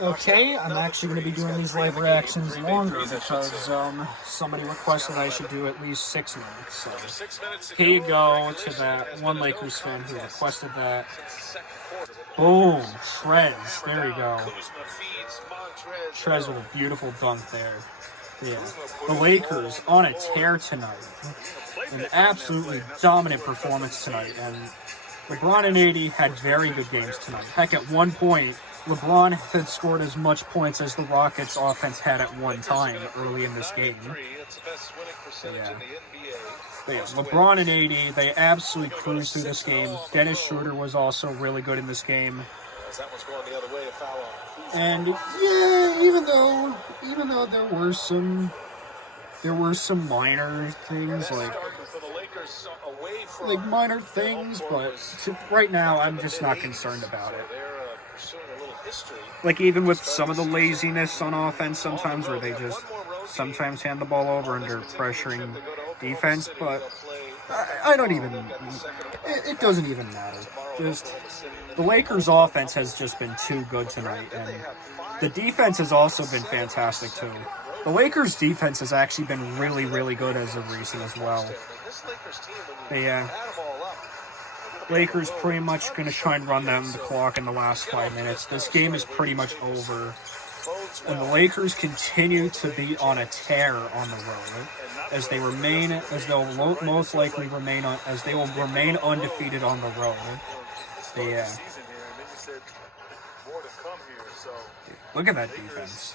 Okay, I'm actually going to be doing these live reactions longer because somebody requested I should do at least 6 minutes. So here you go to that one Lakers fan who requested that. Boom, Trez. There you go. Trez with a beautiful dunk there. Yeah, the Lakers on a tear tonight. An absolutely dominant performance tonight, and LeBron and AD had very good games tonight. Heck, at one point, LeBron had scored as much points as the Rockets' offense had at one time early in this game. But yeah, LeBron and AD, they absolutely cruised through this game. Dennis Schroeder was also really good in this game. And yeah, even though there were some minor things like minor things, but right now I'm just not concerned about it. Like even with some of the laziness on offense sometimes, where they just sometimes hand the ball over under pressuring defense, but I don't even, it doesn't even matter. Just the Lakers' offense has just been too good tonight, and the defense has also been fantastic too. The Lakers' defense has actually been really, really good as of recent as well. But yeah, Lakers pretty much going to try and run them the clock in the last 5 minutes. This game is pretty much over. And the Lakers continue to be on a tear on the road, as they will most likely remain undefeated on the road. But yeah. Look at that defense.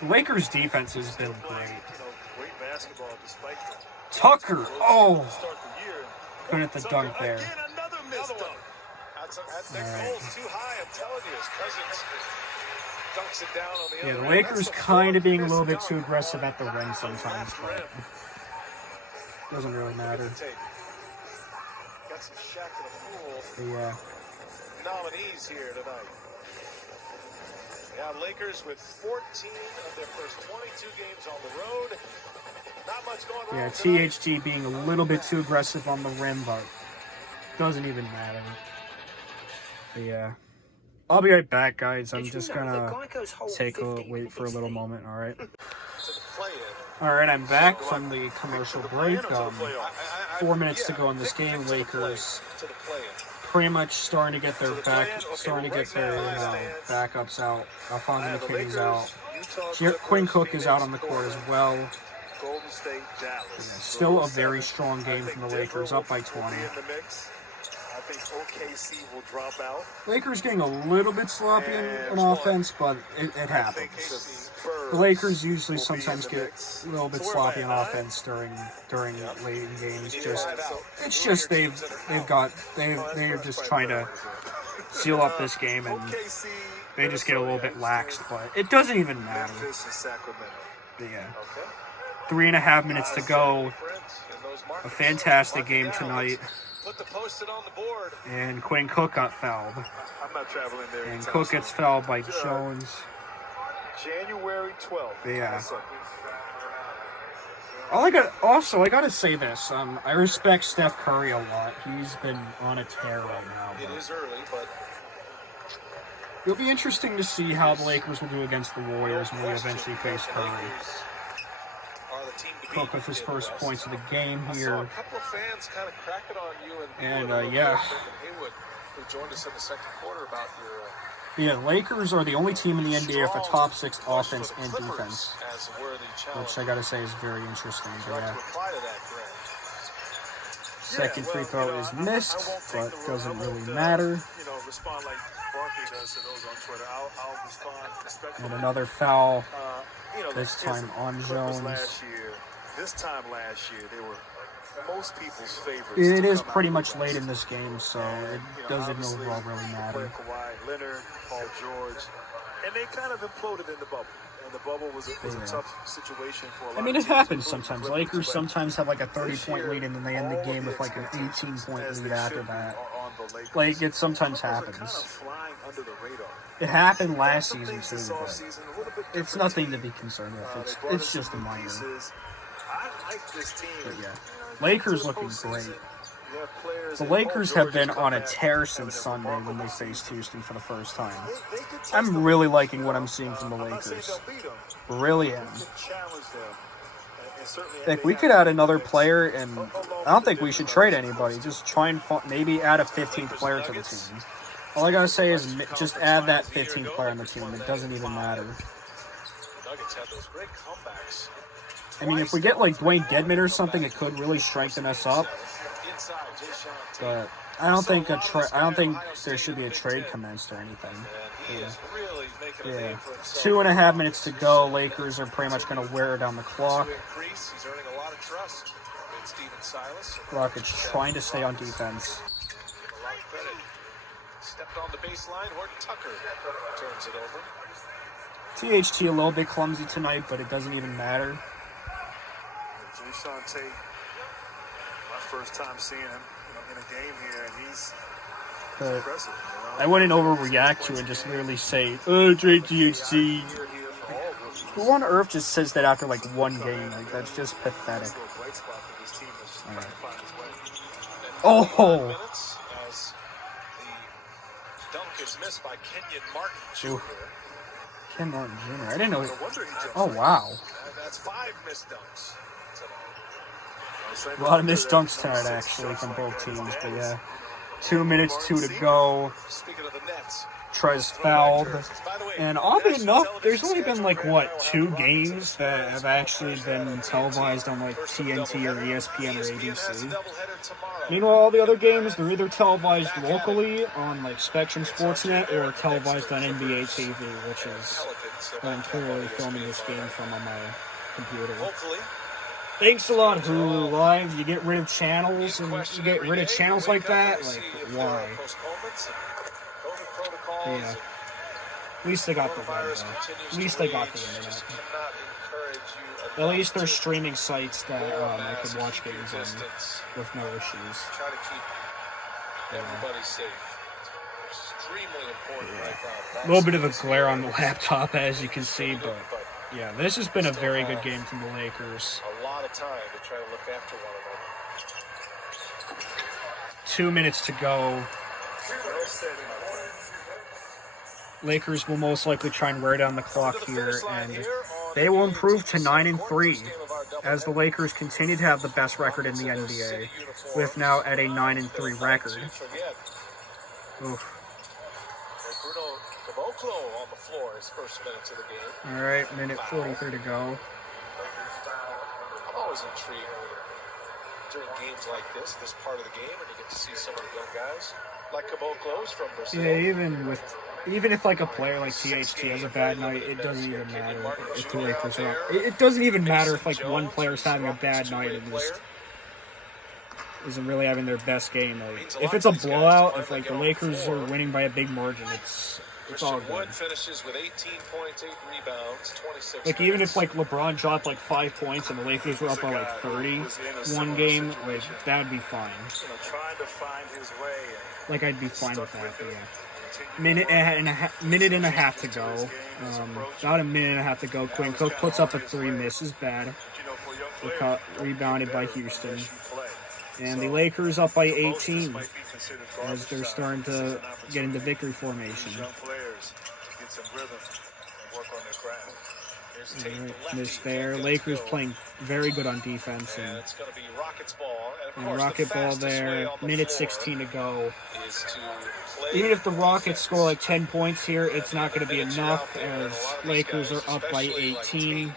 The Lakers' defense has been great. Tucker, oh! Couldn't hit the dunk there. Alright. Yeah, the Lakers kind of being a little bit too aggressive at the rim sometimes, but it doesn't really matter. But yeah. Nominees here tonight. Yeah, Lakers with 14 of their first 22 games on the road. Not much going wrong. Yeah, THG being a little bit too aggressive on the rim, but doesn't even matter. But yeah. I'll be right back, guys. I'm just gonna wait for a little moment, alright? Alright, I'm back from the commercial break. 4 minutes to go in this game. Lakers pretty much starting to get their backups out. Alfonso McKinney's out. Quinn Cook is out on the court as well. Yeah, still a very strong game from the Lakers, up by 20. Lakers getting a little bit sloppy in offense, but it happens. The Lakers usually sometimes get a little bit sloppy on offense during late in games. It's just they're just trying to seal up this game, and they just get a little bit laxed, but it doesn't even matter. But yeah, 3.5 minutes to go. A fantastic game tonight. And Quinn Cook got fouled. And Cook gets fouled by Jones. January 12th. Yeah. I gotta say this. I respect Steph Curry a lot. He's been on a tear right now. It is early, but it'll be interesting to see how the Lakers will do against the Warriors when we eventually face Curry. Cook with his first points of the game here. And yeah. Yeah, Lakers are the only team in the NBA with a top 6 offense and defense, which I gotta say is very interesting. But yeah. Second free throw is missed, but doesn't really matter. And another foul, this time on Jones. This time last year, they were most people's favorites. It is pretty much late in this game, so it doesn't overall really matter. Kawhi Leonard, Paul George, and they kind of imploded in the bubble. And the bubble was a tough situation for a lot of teams. It happens sometimes. Lakers sometimes have like a 30-point lead, and then they end the game with like an 18-point lead after that. Like, it sometimes happens. It happened last season too, but it's nothing to be concerned with. It's just a minor. But yeah, Lakers looking great. The Lakers have been on a tear since Sunday when they faced Houston for the first time. I'm really liking what I'm seeing from the Lakers. Really am. Like, we could add another player, and I don't think we should trade anybody. Just try and maybe add a 15th player to the team. All I gotta say is just add that 15th player on the team. It doesn't even matter. I mean, if we get like Dwayne Dedmon or something, it could really strengthen us up. But I don't think there should be a trade commenced or anything. Yeah. 2.5 minutes to go. Lakers are pretty much going to wear down the clock. Rockets trying to stay on defense. Stepped on the baseline. Horton Tucker turns it over. THT a little bit clumsy tonight, but it doesn't even matter. Jason Tate, my first time seeing him in a game here, and he's impressive. I wouldn't overreact to it and just literally say, "Oh, trade THT." Who on earth just says that after like one game? Like, that's just pathetic. Right. Oh. Missed by Kenyon Martin Jr. Ken Martin Jr. I didn't know. Oh, wow. That's 5 missed dunks. A lot of missed dunks tonight, actually, from both teams. But yeah, 2 minutes, 2 to go. Trez fouled. And oddly enough, there's only been like, what, 2 games that have actually been televised on like TNT or ESPN or ABC. Meanwhile, all the other games, they're either televised locally on like Spectrum Sportsnet or televised on NBA TV, which is what I'm clearly filming this game from on my computer. Thanks a lot, Hulu Live. You get rid of channels, and you get rid of channels like that? Like, why? Yeah. At least they got the web, though. At least they got the internet. At least there's streaming sites that I could watch games on with no issues. Yeah. A little bit of a glare on the laptop, as you can see, but yeah, this has been a very good game from the Lakers. A lot of time to try to look after one another. 2 minutes to go. Lakers will most likely try and wear down the clock here, and they will improve to 9-3 as the Lakers continue to have the best record in the NBA, with now at a 9-3 record. Oof. All right, minute 43 to go. I'm always intrigued during games like this part of the game, and you get to see some of the young guys like Caboclo's from Brazil. Yeah, even if like a player like THT has a bad night, it doesn't even matter if the Lakers are up. It doesn't even matter if like one player's having a bad night and just isn't really having their best game. Like, if it's a blowout, if like the Lakers are winning by a big margin, it's all good. Finishes with 18 points, 8 rebounds, 26. Like, even if like LeBron dropped like 5 points and the Lakers were up by like 30 one game, like that'd be fine. Like, I'd be fine with that. But yeah. Minute and a half to go. About a minute and a half to go. Quinn Cook puts up a 3, misses bad. Rebounded by Houston. And the Lakers up by 18 as they're starting to get into victory formation. Miss there. Lakers playing very good on defense. And Rocket ball there. Minute 16 to go. Even if the Rockets score like 10 points here, it's not going to be enough as Lakers are up by 18.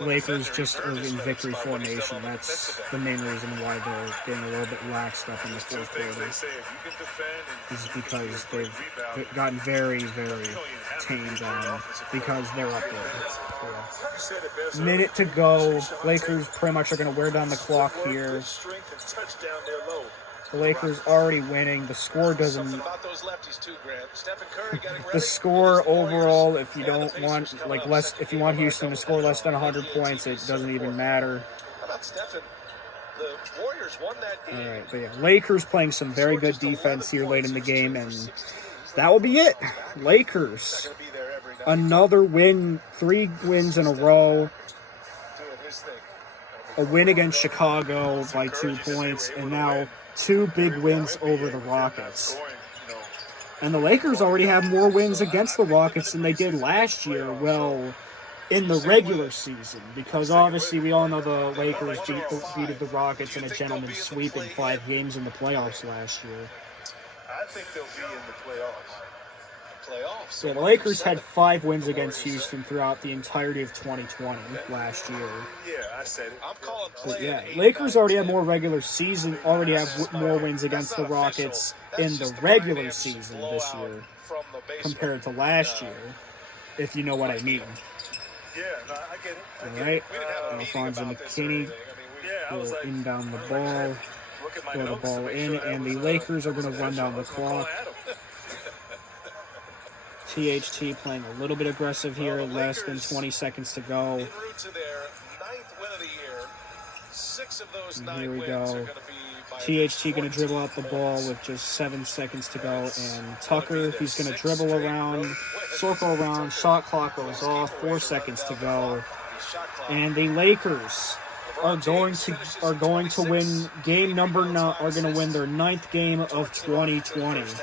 Lakers just are in victory formation. That's the main reason why they're getting a little bit laxed up in the fourth quarter. Is because they've gotten very, very tamed on because they're up there. Yeah. Minute to go. Lakers pretty much are going to wear down the clock here. The Lakers already winning. The score doesn't. The score overall, if you don't want if you want Houston to score less than 100 points, it doesn't even matter. All right, but yeah, Lakers playing some very good defense here late in the game, and that will be it. Lakers, another win, 3 wins in a row. a win against Chicago by 2 points, and now 2 big wins over the Rockets. And the Lakers already have more wins against the Rockets than they did last year, well, in the regular season, because obviously we all know the Lakers beat the Rockets in a gentleman's sweep in 5 games in the playoffs last year. I think they'll be in the playoffs. Yeah, the Lakers had 5 wins against Houston throughout the entirety of 2020 last year. Yeah, I said it. I'm calling But play yeah, an 8. Lakers already have more regular season, already have more wins against the Rockets in the regular season this year compared to last year, if you know what I mean. Yeah, no, I get it. All right, Alfonso McKinney will inbound the ball, throw the ball in, and the Lakers are going to run down the clock. THT playing a little bit aggressive here, less than 20 seconds to go. En route to their 9th win of the year. 6 of those 9 Here we wins go. are going to be by THT going to dribble out the ball with just 7 seconds to go, and Tucker, he's going to dribble around, circle around, shot clock goes off, 4 seconds to go, and the Lakers are going to win game number 9, are going to win their 9th game of 2020. That's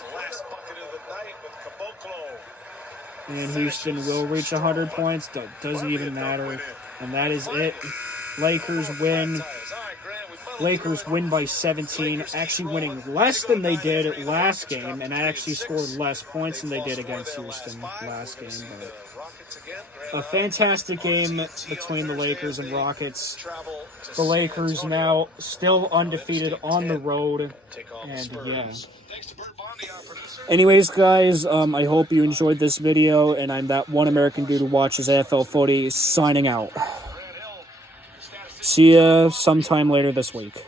the last bucket of the night with Caboclo. And Houston will reach 100 points. Doesn't even matter. And that is it. Lakers win. Lakers win by 17, actually winning less than they did last game, and actually scored less points than they did against Houston last game. But a fantastic game between the Lakers and Rockets. The Lakers now still undefeated on the road, and yeah. Anyways, guys, I hope you enjoyed this video, and I'm that one American dude who watches AFL footy, signing out. See ya sometime later this week.